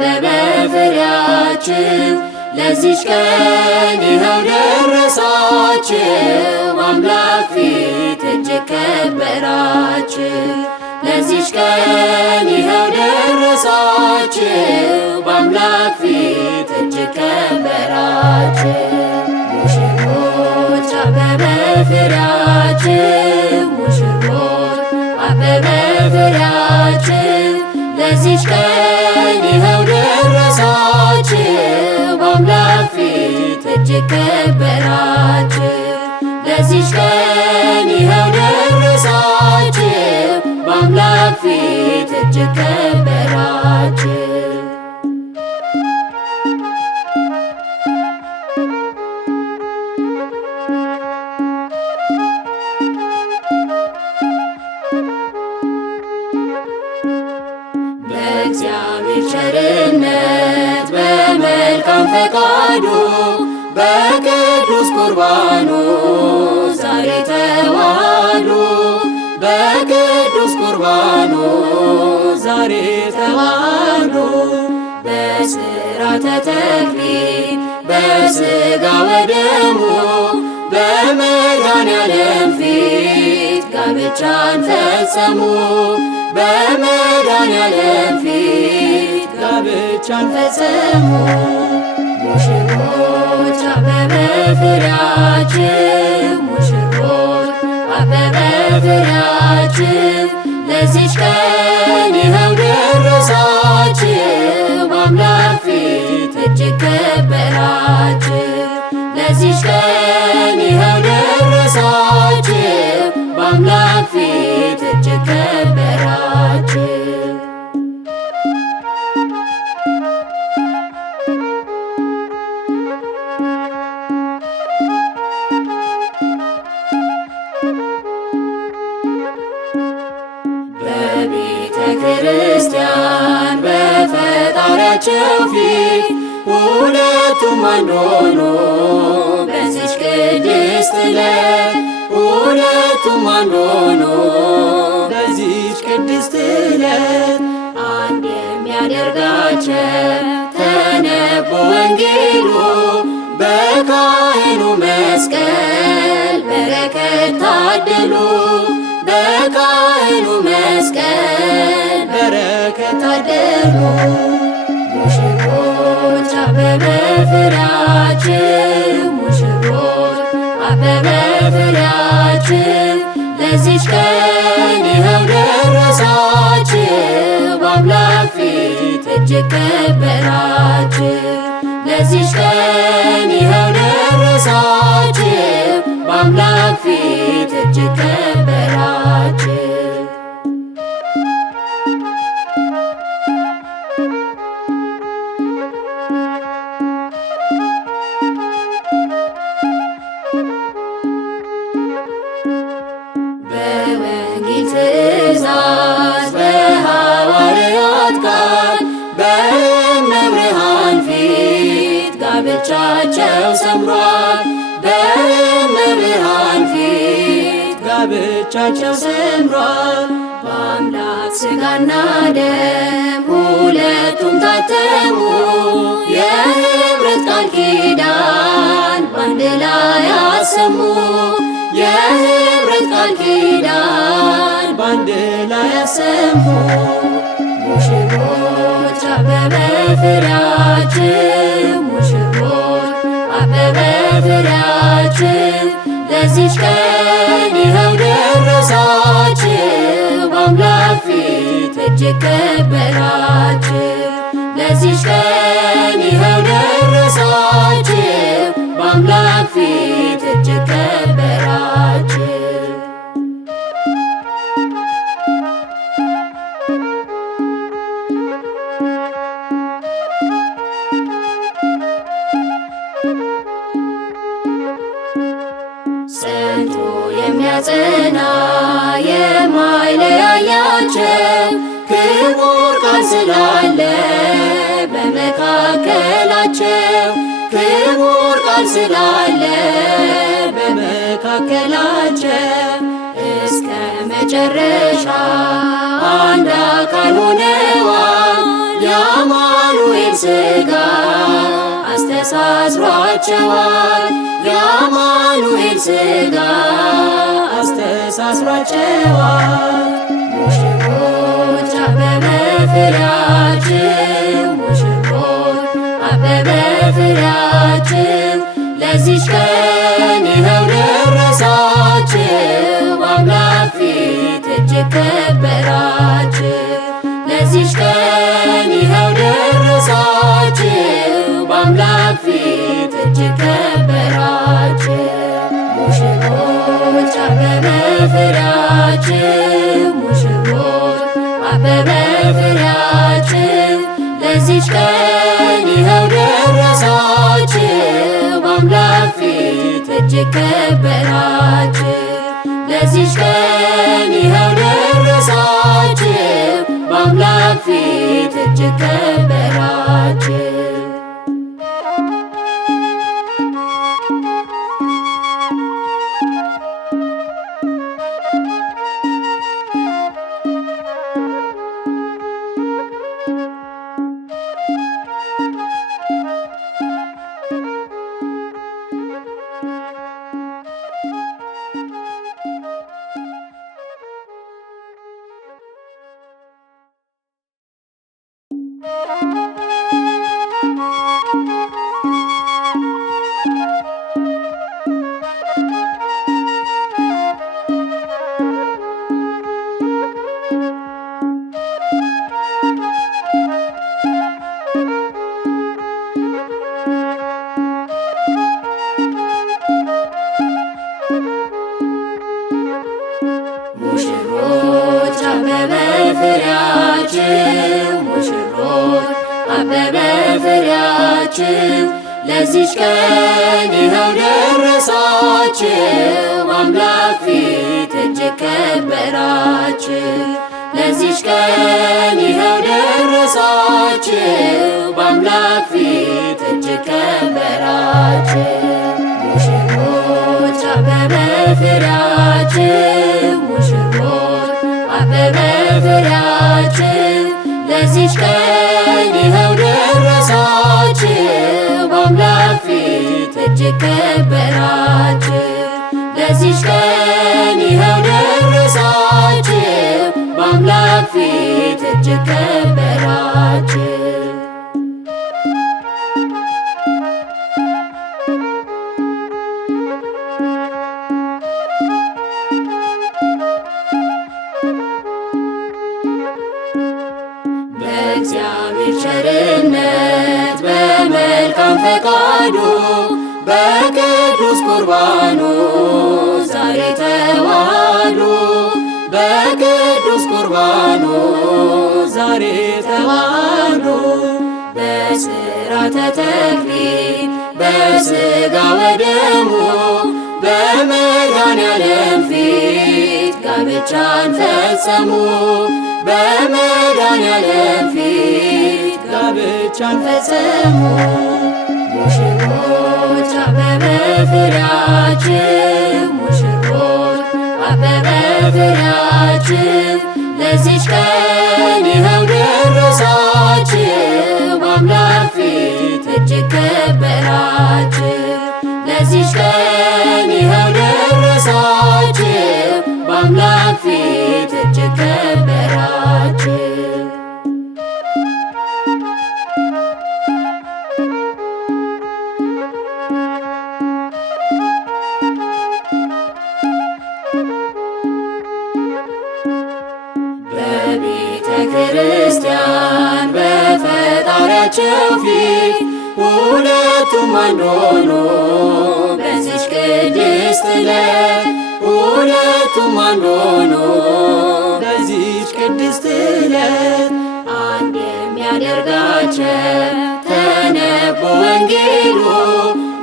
አበበ ፍሬያችሁ ለዚች ቀን ይኸው ደረሳችሁ። በአምላክ ፊት እጅግ ከበራችሁ። ለዚች ቀን ይኸው ደረሳችሁ። በአምላክ ፊት እጅግ ከበራችሁ። ሙሽሮች አበበ ፍሬያችሁ ሙሽሮች አበበ ፍሬያችሁ ለዚች ቀን ይኸው ደረሳችሁ። በአምላክ ፊት እጅግ ከበራችሁ። ለዚች ቀን ይኸው ደረሳችሁ። በአምላክ ፊት እጅግ ከበራችሁ። በእግዚአብሔር ቸርነት በመልካም ፈቃዱ በቅዱስ ቁርባኑ ዛሬ ተዋህዱ። በቅዱስ ቁርባኑ ዛሬ ተዋህዱ። በሥርዓተ ተክሊል በሥጋ ወደሙ በመድኃኔዓለም ፊት ጋብቻን ፈጸሙ። በመድኃኔዓለም ፊት ጋብቻን ፈጸሙ። ሙሽሮች አበበ ፍሬያችሁ ሙሽሮች አበበ ፍሬያችሁ ለዚች ቀን ይኸው ደረሳችሁ። በአምላክ ፊት እጅግ ከበራችሁ። ለዚች ቀን ይኸው ደረሳችሁ። በአምላክ ፊት እጅግ ከበራችሁ። በቤተ ክርስቲያን በፈጣሪያቸው ፊት ሁለቱም አንድ ሆኑ። በዚች ቅድስት ዕለት ሁለቱም አንድ ሆኑ። በዚች ቅድስት ዕለት አንድ የሚያደርጋቸው ተነበ ወንጌሉ በካህኑ መስቀል በረከት ታደሉ። በካህኑ መስቀል በረከት ታደሉ። ሙሽሮች አበበ ፍሬያችሁ ሙሽሮች አበበ ፍሬያችሁ ለዚች ቀን ይኸው ደረሳችሁ። በአምላክ ፊት እጅግ ከበራችሁ። ለዚች ቀን ይኸው ደረሳችሁ። በአምላክ ፊት እጅግ ከበራችሁ። በወንጌል ትእዛዝ በሐዋርያት ቃል በእመብርሃን ፊት ጋብቻቸው ሰምሯል። በእመብርሃን ፊት ጋብቻቸው ሰምሯል። በአምላክ ሥጋና ደም ሁለቱም ታተሙ። የኅብረት ቃል ኪዳን በአንድ ላይ አሰሙ። የኅብረት ቃል ኪዳን በአንድ ላይ አሰሙ። ሙሽሮች አበበ ፍሬያችሁ ሙሽሮች አበበ ፍሬያችሁ ለዚች ቀን ይኸው ደረሳችሁ። በአምላክ ፊት እጅግ ከበራችሁ። ለዚች ቀን ይኸው ደረሳችሁ። በአምላክ ፊት እጅግ ከበራችሁ። ጸንቶ የሚያጸና የማይለያያቸው ክቡር ቃል ስላለ በመካከላቸው ክቡር ቃል ስላለ በመካከላቸው እስከ መጨረሻ አንድ አካል ሆነዋል። የአማኑኤል ሥጋ አስተሳስሯቸዋል። የአማኑኤል ሥጋ አስተሳስሯቸዋል። ሙሽሮች አበበ ፍሬያችሁ፣ ሙሽሮች አበበ ፍሬያችሁ፣ ለዚች ቀን ይኸው ደረሳችሁ። በአምላክ ፊት እጅግ ከበራችሁ። ለዚች ቀን ይኸው ደረሳችሁ። በአምላክ ፊት እጅግ ከበራችሁ። ሙሽሮች አበበ ፍሬያችሁ፣ ሙሽሮች አበበ ፍሬያችሁ፣ ለዚች ቀን ይኸው ደረሳችሁ። በአምላክ ፊት እጅግ ከበራችሁ። ለዚች ቀን ይኸው ደረሳችሁ። በአምላክ ፊት እጅግ ከበራችሁ። ሙሽሮች አበበ ፍሬያችሁ፣ ሙሽሮች አበበ ፍሬያችሁ፣ ለዚች ቀን ይኸው ደረሳችሁ። በአምላክ ፊት እጅግ ከበራችሁ። ለዚች ቀን ይኸው ደረሳችሁ። በአምላክ ፊት እጅግ ከበራችሁ። ሙሽሮች አበበ ፍሬያችሁ፣ ሙሽሮች አበበ ፍሬያችሁ፣ ለዚች ቀን ይኸው ደረሳችሁ። በአምላክ ፊት እጅግ ከበራችሁ። ለዚች ቀን ይኸው ደረሳችሁ። በአምላክ ፊት እጅግ ከበራችሁ። በእግዚአብሔር ቸርነት በመልካም ፈቃዱ በቅዱስ ቁርባኑ ዛሬ ተዋህዱ። በቅዱስ ቁርባኑ ዛሬ ተዋህዱ። በሥርዓተ ተክሊል በሥጋ ወደሙ በመድኃኔዓለም ፊት ጋብቻን ፈጸሙ። በመድኃኔዓለም ፊት ጋብቻን ፈጸሙ። ሙሽሮች አበበ ፍሬያችሁ፣ ሙሽሮች አበበ ፍሬያችሁ፣ ለዚች ቀን ይኸው ደረሳችሁ። በአምላክ ፊት እጅግ ከበራችሁ። ለዚች ቀን ይኸው ደረሳችሁ። በአምላክ ፊት እጅግ ከበራችሁ። በቤተ ክርስቲያን በፈጣሪያቸው ፊት ሁለቱም አንድ ሆኑ። በዚች ቅድስት ዕለት ሁለቱም አንድ ሆኑ። በዚች ቅድስት ዕለት አንድ የሚያደርጋቸው ተነበ ወንጌሉ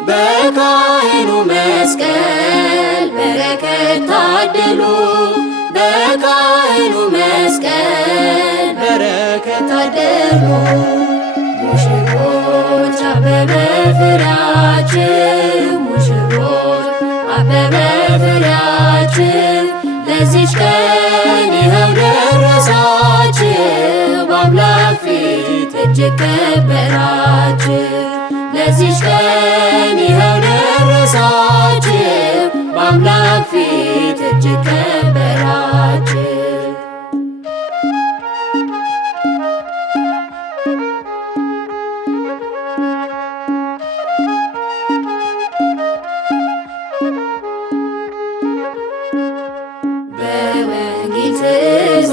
በካህኑ መስቀል በረከት ታደሉ። በካህኑ መስቀል በረከት ታደሉ። ሙሽሮች አበበ ፍሬያችሁ፣ ሙሽሮች አበበ ፍሬያችሁ፣ ለዚች ቀን ይኸው ደረሳችሁ። በአምላክ ፊት እጅግ ከበራችሁ። ለዚች ቀን ይኸው ደረሳችሁ፣ በአምላክ ፊት እጅግ ከበራችሁ። በወንጌል ትእዛዝ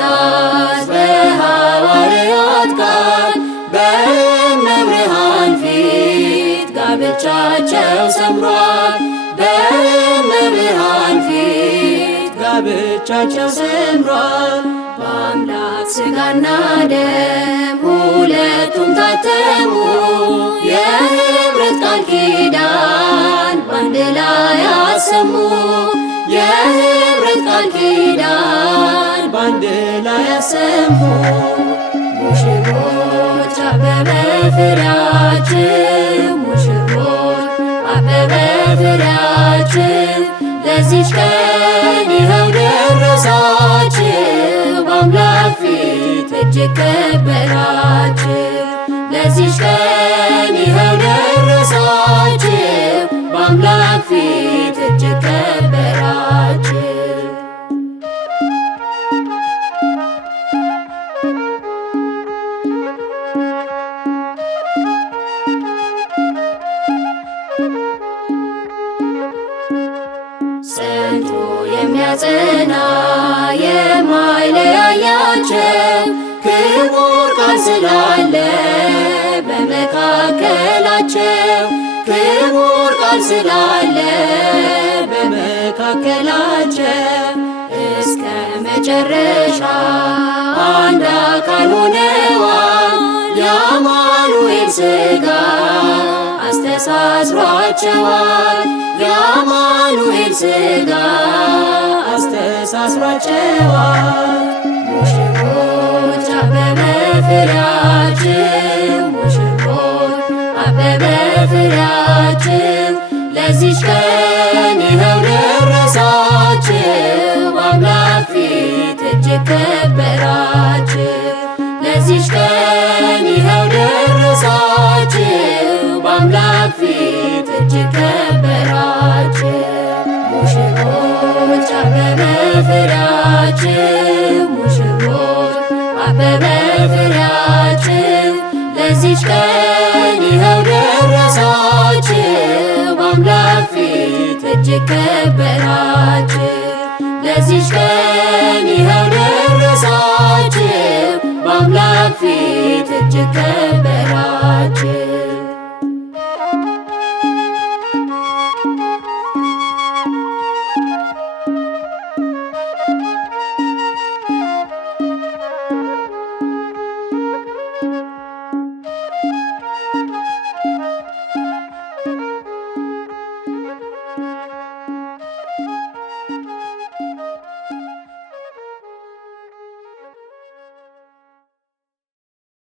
በሐዋርያት ቃል በመብርሃን ፊት ጋብቻቸው ሰምሯል። በመብርሃን ፊት ጋብቻቸው ሰምሯል። በአምላክ ሥጋና ደም ሁለቱም ታተሙ። የኅብረት ቃል ኪዳን ባንድ ላይ አሰሙ። የኅብረት ቃል ኪዳን ባንድ ላይ አሰሙ። ሙሽሮች አበበ ፍሬያችሁ፣ ሙሽሮች አበበ ፍሬያችሁ፣ ለዚች ቀን ይኸው ደረሳችሁ፣ በአምላክ ፊት እጅግ ከበራችሁ። ለዚች ቀን ይኸው ደረሳችሁ፣ በአምላክ ፊት እጅግ ከበራችሁ። ጸንቶ የሚያጸና የማይለያያቸው ክቡር ቃል ስላለ በመካከላቸው፣ ክቡር ቃል ስላለ በመካከላቸው፣ እስከ መጨረሻ አንድ አካል ሆነዋል። የአማኑኤል ሥጋ አስተሳስሯቸዋል። የአማኑኤል ሥጋ አስተሳስሯቸዋል። ሙሽሮች አበበ ፍሬያችሁ፣ ሙሽሮች አበበ ፍሬያችሁ፣ ለዚች ቀን ይኸው ደረሳችሁ፣ በአምላክ ፊት እጅግ ከበራችሁ። ለዚች ቀን ይኸው ደረሳችሁ፣ በአምላክ ፊት እጅግ ከበራችሁ። ሙሽሮች አበበ ፍሬያችሁ፣ ሙሽሮች አበበ ፍሬያችሁ፣ ለዚች ቀን ይኸው ደረሳችሁ፣ በአምላክ ፊት እጅግ ከበራችሁ። ለዚች ቀን ይኸው ደረሳችሁ፣ በአምላክ ፊት እጅግ ከበራችሁ።